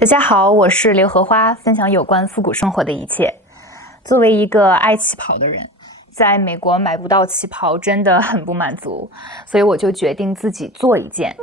大家好，我是刘荷花，分享有关复古生活的一切。作为一个爱旗袍的人，在美国买不到旗袍真的很不满足，所以我就决定自己做一件。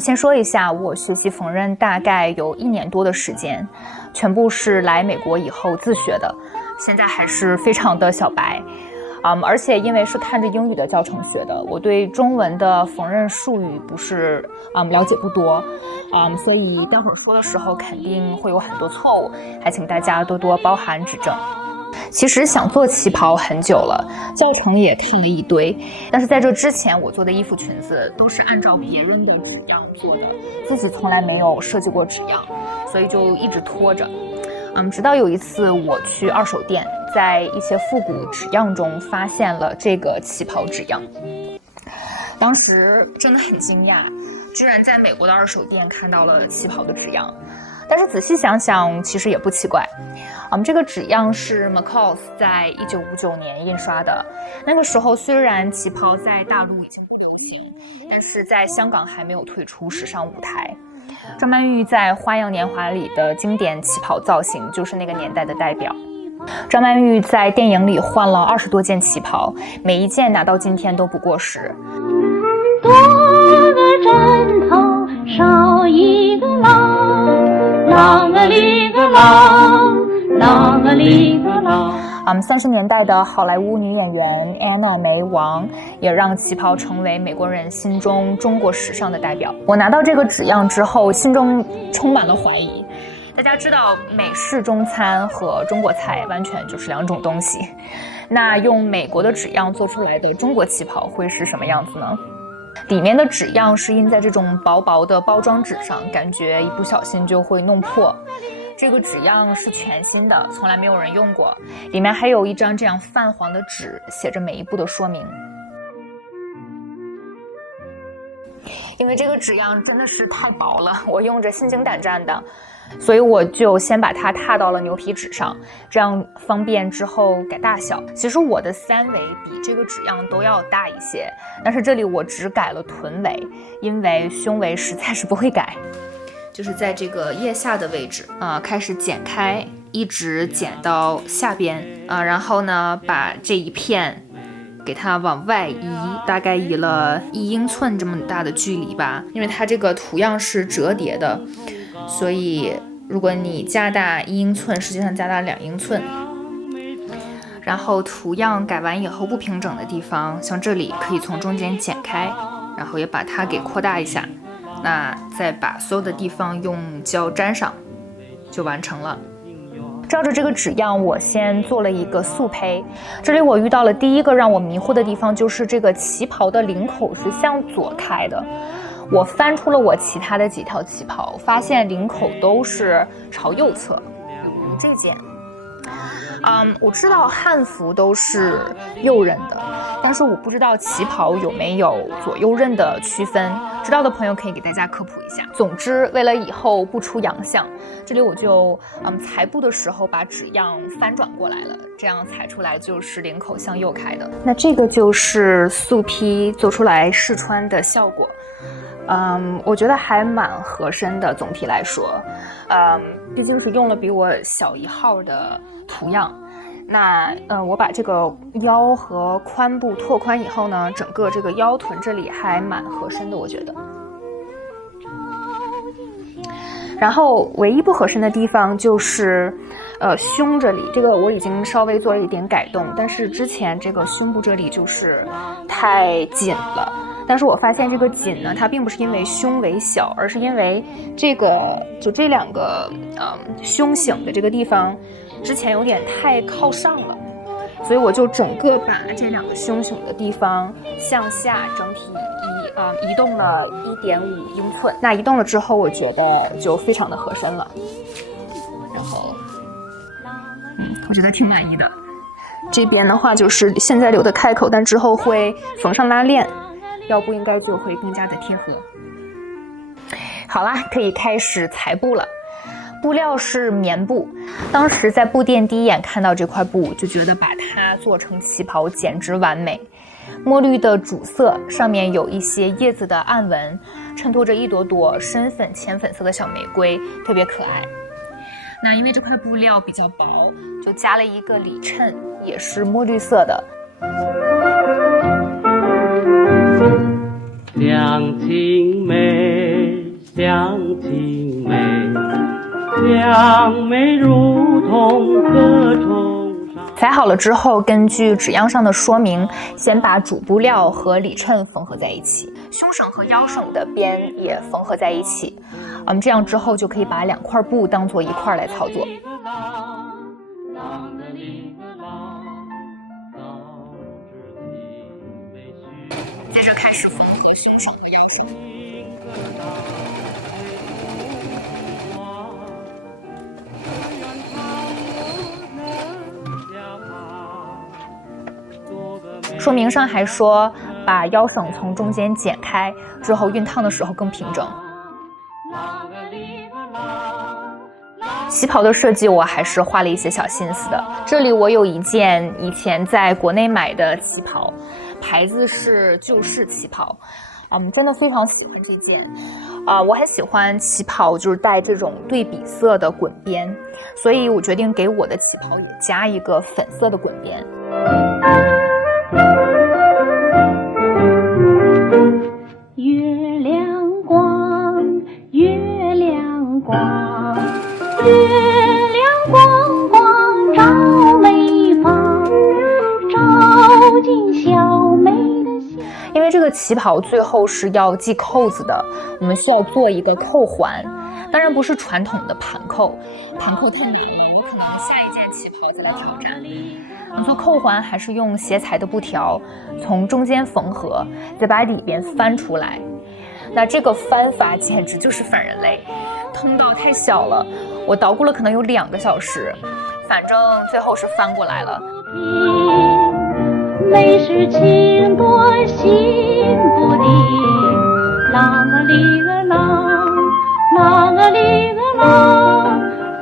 先说一下，我学习缝纫大概有1年多的时间，全部是来美国以后自学的，现在还是非常的小白。而且因为是看着英语的教程学的，我对中文的缝纫术语不是了解不多，所以待会儿说的时候肯定会有很多错误，还请大家多多包涵指正。其实想做旗袍很久了，教程也看了一堆，但是在这之前我做的衣服裙子都是按照别人的纸样做的，自己从来没有设计过纸样，所以就一直拖着。直到有一次我去二手店，在一些复古纸样中发现了这个旗袍纸样，当时真的很惊讶，居然在美国的二手店看到了旗袍的纸样。但是仔细想想，其实也不奇怪。这个纸样是 McCall's 在1959年印刷的。那个时候虽然旗袍在大陆已经不流行，但是在香港还没有退出时尚舞台。张曼玉在《花样年华》里的经典旗袍造型就是那个年代的代表。张曼玉在电影里换了20多件旗袍，每一件拿到今天都不过时。多个枕头少一个郎，郎啊哩个郎，郎啊哩个郎。30年代的好莱坞女演员安娜梅王也让旗袍成为美国人心中中国时尚的代表。我拿到这个纸样之后，心中充满了怀疑。大家知道美式中餐和中国菜完全就是2种东西，那用美国的纸样做出来的中国旗袍会是什么样子呢？里面的纸样是印在这种薄薄的包装纸上，感觉一不小心就会弄破。这个纸样是全新的，从来没有人用过，里面还有一张这样泛黄的纸，写着每一步的说明。因为这个纸样真的是太薄了，我用着心惊胆战的，所以我就先把它踏到了牛皮纸上，这样方便之后改大小。其实我的3围比这个纸样都要大一些，但是这里我只改了臀围，因为胸围实在是不会改。就是在这个腋下的位置开始剪开，一直剪到下边然后呢把这一片给它往外移，大概移了1英寸这么大的距离吧。因为它这个图样是折叠的，所以如果你加大1英寸，实际上加大2英寸。然后图样改完以后，不平整的地方，像这里可以从中间剪开，然后也把它给扩大一下。那再把所有的地方用胶粘上，就完成了。照着这个纸样，我先做了一个素胚。这里我遇到了第一个让我迷惑的地方，就是这个旗袍的领口是向左开的。我翻出了我其他的几条旗袍，发现领口都是朝右侧，比如这件。我知道汉服都是右衽的，但是我不知道旗袍有没有左右衽的区分，知道的朋友可以给大家科普一下。总之，为了以后不出洋相，这里我就裁布的时候把纸样翻转过来了，这样裁出来就是领口向右开的。那这个就是素坯做出来试穿的效果。我觉得还蛮合身的，总体来说，毕竟是用了比我小1号的图样。那我把这个腰和髋部拓宽以后呢，整个这个腰臀这里还蛮合身的，我觉得。然后唯一不合身的地方就是胸这里，这个我已经稍微做了一点改动，但是之前这个胸部这里就是太紧了。但是我发现这个紧呢，它并不是因为胸围小，而是因为这2个胸型的这个地方之前有点太靠上了，所以我就整个把这2个胸型的地方向下整体移动了1.5英寸。那移动了之后，我觉得就非常的合身了。然后，我觉得挺满意的。这边的话就是现在留的开口，但之后会缝上拉链。腰部应该就会更加的贴合。好啦，可以开始裁布了。布料是棉布，当时在布店第一眼看到这块布，就觉得把它做成旗袍简直完美。墨绿的主色，上面有一些叶子的暗纹，衬托着一朵朵深粉浅粉色的小玫瑰，特别可爱。那因为这块布料比较薄，就加了一个里衬，也是墨绿色的。乡亲美，乡亲美，乡美如同河冲上。裁好了之后，根据纸样上的说明，先把主布料和里衬缝合在一起，胸绳和腰绳的边也缝合在一起。这样之后就可以把两块布当做一块来操作。接着开始缝合胸绳和腰绳。说明上还说，把腰绳从中间剪开之后，熨烫的时候更平整。旗袍的设计我还是花了一些小心思的。这里我有一件以前在国内买的旗袍，牌子是旧式旗袍，真的非常喜欢这件。我很喜欢旗袍，就是带这种对比色的滚边，所以我决定给我的旗袍也加一个粉色的滚边。月亮光，月亮光，月亮光光照眉房，照进小妹的心。因为这个旗袍最后是要系扣子的，我们需要做一个扣环，当然不是传统的盘扣，盘扣太难了，有可能下一件旗袍再来挑战。做扣环还是用斜裁的布条，从中间缝合，再把里边翻出来。那这个翻法简直就是反人类，通道太小了，我捣鼓了可能有2个小时，反正最后是翻过来了。美是情多心不定，啷个哩个啷，啷个哩个啷，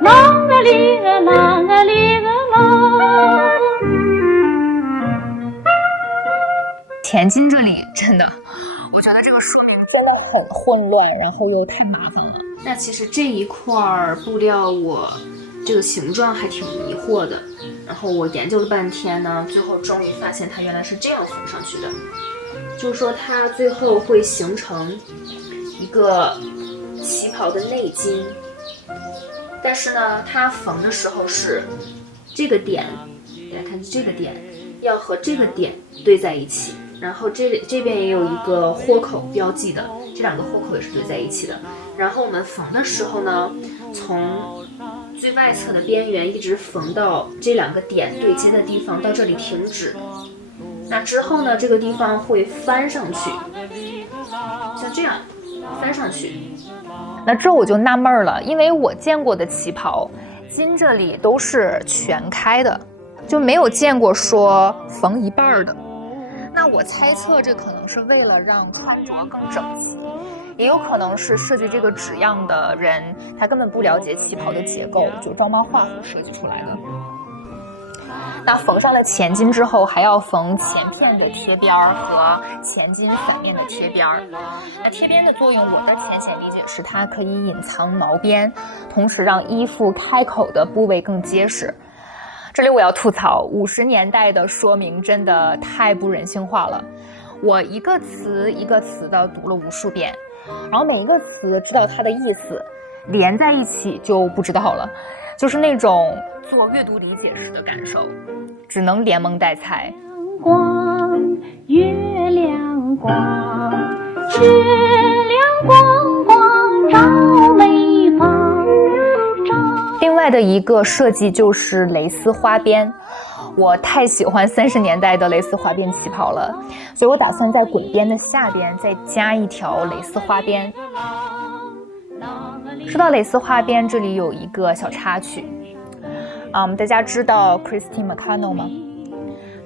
啷个哩个啷个哩个啷。前襟这里真的，我觉得这个说明真的很混乱，然后又太麻烦了。那其实这一块布料我这个形状还挺迷惑的，然后我研究了半天呢，最后终于发现它原来是这样缝上去的，就是说它最后会形成一个旗袍的内襟，但是呢，它缝的时候是这个点，大家看这个点要和这个点对在一起。然后这边也有一个豁口标记的，这2个豁口也是对在一起的。然后我们缝的时候呢，从最外侧的边缘一直缝到这2个点对接的地方，到这里停止。那之后呢，这个地方会翻上去，像这样翻上去。那这我就纳闷了，因为我见过的旗袍，襟这里都是全开的，就没有见过说缝一半的。那我猜测这可能是为了让穿着更整齐，也有可能是设计这个纸样的人他根本不了解旗袍的结构，就照猫画虎设计出来的。那缝上了前襟之后，还要缝前片的贴边和前襟反面的贴边。那贴边的作用，我的浅显理解是它可以隐藏毛边，同时让衣服开口的部位更结实。这里我要吐槽，50年代的说明真的太不人性化了。我一个词一个词的读了无数遍，然后每一个词知道它的意思，连在一起就不知道了，就是那种做阅读理解时的感受，只能连蒙带猜。光，月亮光，月亮光光照眉房。另外的一个设计就是蕾丝花边，我太喜欢30年代的蕾丝花边旗袍了，所以我打算在滚边的下边再加一条蕾丝花边。说到蕾丝花边，这里有一个小插曲，大家知道 Christine McConnell 吗？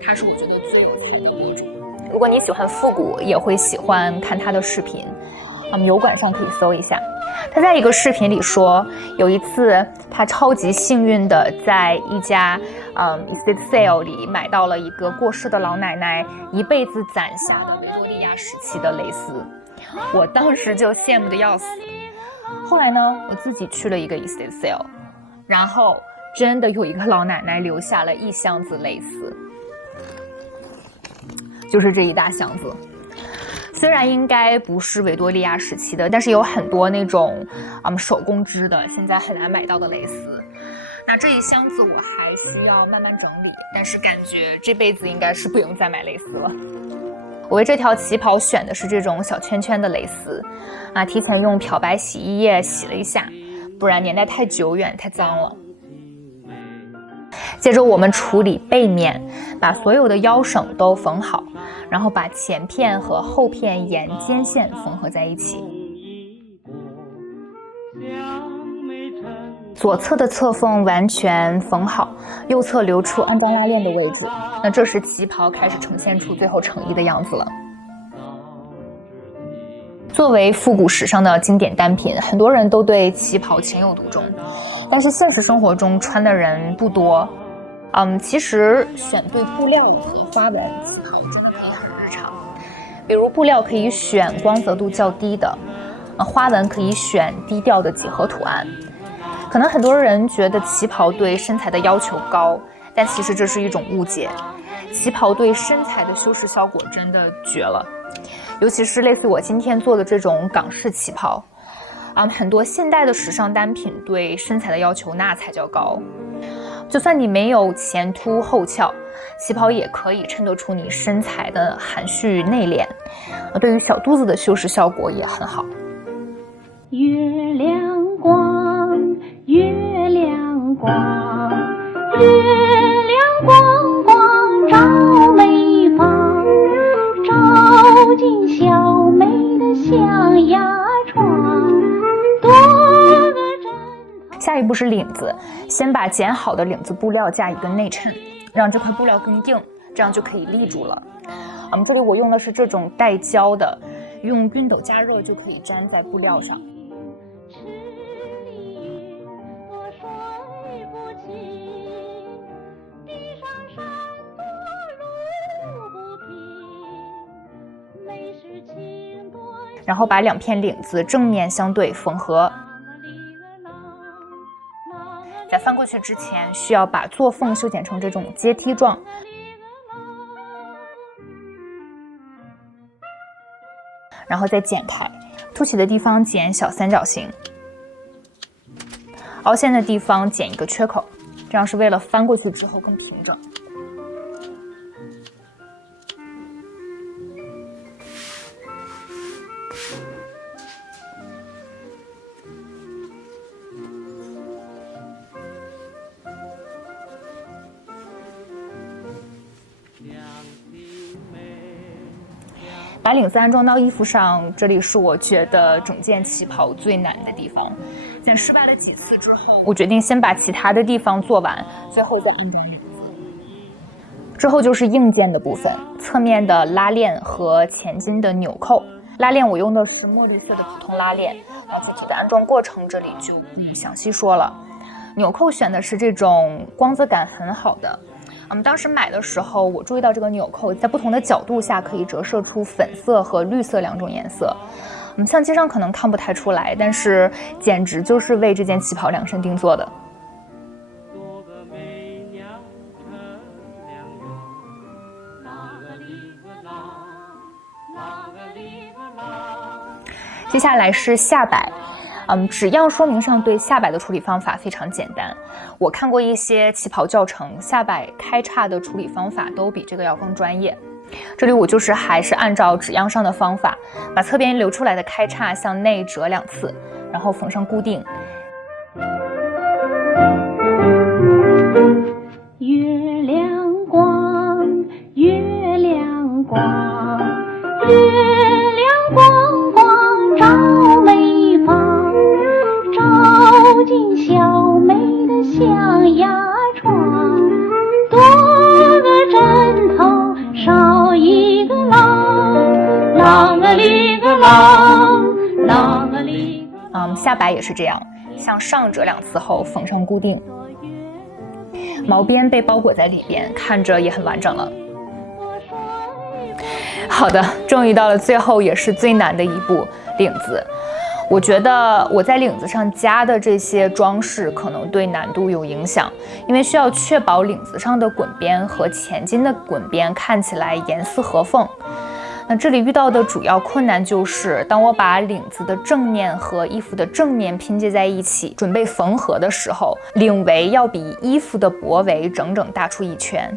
她是我觉得最有才的舞者。如果你喜欢复古，也会喜欢看她的视频，油管上可以搜一下。他在一个视频里说，有一次他超级幸运的在一家estate sale 里买到了一个过世的老奶奶一辈子攒下的维多利亚时期的蕾丝，我当时就羡慕的要死。后来呢，我自己去了一个 estate sale， 然后真的有一个老奶奶留下了一箱子蕾丝，就是这一大箱子。虽然应该不是维多利亚时期的，但是有很多那种手工织的，现在很难买到的蕾丝。那这一箱子我还需要慢慢整理，但是感觉这辈子应该是不用再买蕾丝了。我为这条旗袍选的是这种小圈圈的蕾丝，提前用漂白洗衣液洗了一下，不然年代太久远太脏了。接着我们处理背面，把所有的腰省都缝好，然后把前片和后片沿肩线缝合在一起。左侧的侧缝完全缝好，右侧留出肮脏拉链的位置。那这时旗袍开始呈现出最后成衣的样子了。作为复古时尚的经典单品，很多人都对旗袍情有独钟，但是现实生活中穿的人不多。其实选对布料以及花纹，旗袍真的可以很日常。比如布料可以选光泽度较低的，花纹可以选低调的几何图案。可能很多人觉得旗袍对身材的要求高，但其实这是一种误解。旗袍对身材的修饰效果真的绝了，尤其是类似我今天做的这种港式旗袍。很多现代的时尚单品对身材的要求那才叫高。就算你没有前凸后翘，旗袍也可以衬得出你身材的含蓄内敛，对于小肚子的修饰效果也很好。月亮光，月亮光，月亮光光照眉房，照进小妹的象牙床，多个枕头。下一步是领子，先把剪好的领子布料加一个内衬，让这块布料更硬，这样就可以立住了。这里我用的是这种带胶的，用熨斗加热就可以粘在布料上。然后把两片领子正面相对缝合。在翻过去之前，需要把做缝修剪成这种阶梯状。然后再剪开，凸起的地方剪小三角形，凹陷的地方剪一个缺口，这样是为了翻过去之后更平整。把领子安装到衣服上，这里是我觉得整件旗袍最难的地方。在失败了几次之后，我决定先把其他的地方做完，最后再安装领子。之后就是硬件的部分，侧面的拉链和前襟的纽扣。拉链我用的是墨绿色的普通拉链，具体的安装过程这里就不详细说了。纽扣选的是这种光泽感很好的。当时买的时候，我注意到这个纽扣在不同的角度下可以折射出粉色和绿色两种颜色。相机上可能看不太出来，但是简直就是为这件旗袍量身定做的。接下来是下摆。纸样说明上对下摆的处理方法非常简单。我看过一些旗袍教程，下摆开叉的处理方法都比这个要更专业。这里我就是还是按照纸样上的方法，把侧边留出来的开叉向内折2次，然后缝上固定。月亮光，月亮光，月亮光光照眉房，照进小妹的象牙床，多个枕头少一个郎，郎啊哩个郎，郎啊哩个郎。下摆也是这样，向上折2次后缝上固定，毛边被包裹在里边，看着也很完整了。好的，终于到了最后也是最难的一步，领子。我觉得我在领子上加的这些装饰可能对难度有影响，因为需要确保领子上的滚边和前襟的滚边看起来严丝合缝。那这里遇到的主要困难就是，当我把领子的正面和衣服的正面拼接在一起，准备缝合的时候，领围要比衣服的脖围整整大出1圈。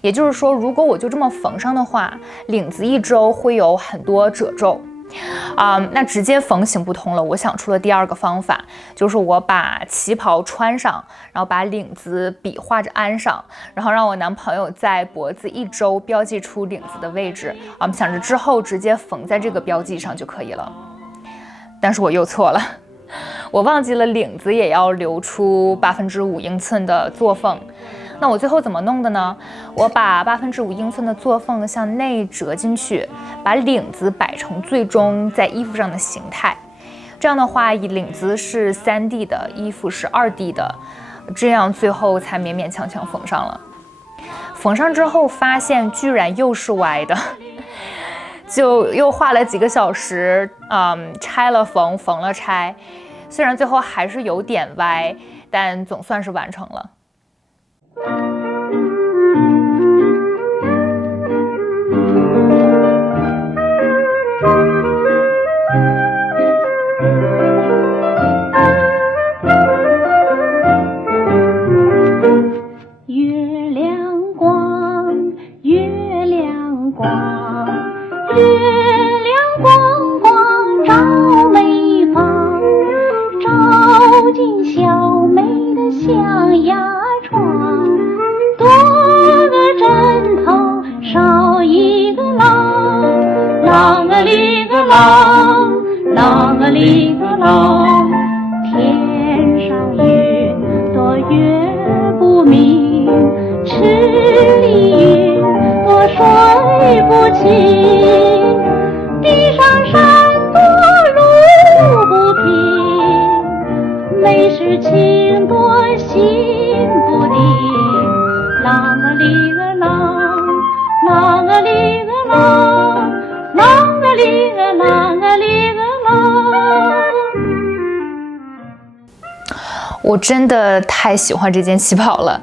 也就是说，如果我就这么缝上的话，领子一周会有很多褶皱。那直接缝行不通了。我想出了第2个方法，就是我把旗袍穿上，然后把领子笔画着安上，然后让我男朋友在脖子1周标记出领子的位置，想着之后直接缝在这个标记上就可以了。但是我又错了，我忘记了领子也要留出5%英寸的做缝。那我最后怎么弄的呢？我把5%英寸的做缝向内折进去，把领子摆成最终在衣服上的形态。这样的话，领子是3D 的，衣服是2D 的，这样最后才勉勉强强缝上了。缝上之后发现居然又是歪的，就又花了几个小时，拆了缝，缝了拆。虽然最后还是有点歪，但总算是完成了。月亮光，月亮光，月亮光光照眉房，照进小妹的象牙床。多个枕头少一个郎，郎啊哩个郎，郎啊哩个郎。天上云朵月不明，池里云朵水不清，地上山多路不平，每时情多心不定。郎啊哩个郎，郎啊哩个郎，郎啊哩个郎啊哩个郎。我真的太喜欢这件旗袍了。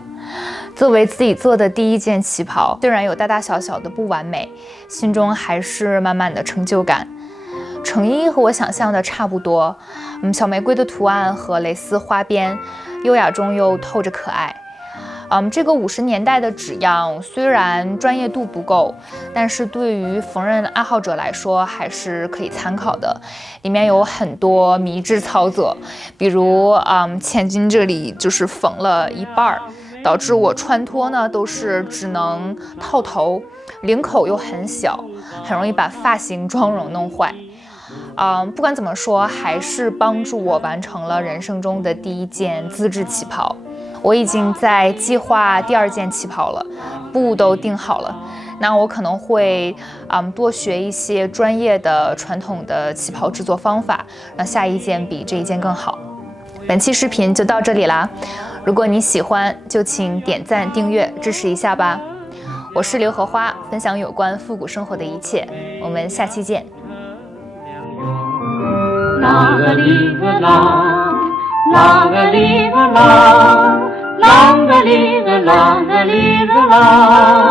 作为自己做的第1件旗袍，虽然有大大小小的不完美，心中还是满满的成就感。成衣和我想象的差不多，小玫瑰的图案和蕾丝花边，优雅中又透着可爱。这个50年代的纸样虽然专业度不够，但是对于缝纫爱好者来说还是可以参考的。里面有很多迷之操作，比如前襟这里就是缝了1半，导致我穿脱呢都是只能套头，领口又很小，很容易把发型妆容弄坏。不管怎么说，还是帮助我完成了人生中的第1件自制旗袍。我已经在计划第2件旗袍了，布都定好了。那我可能会多学一些专业的传统的旗袍制作方法，让下一件比这一件更好。本期视频就到这里啦，如果你喜欢，就请点赞订阅支持一下吧。我是刘荷花，分享有关复古生活的一切，我们下期见。郎啊哩个郎，郎啊哩个郎，郎啊哩个郎啊哩个郎。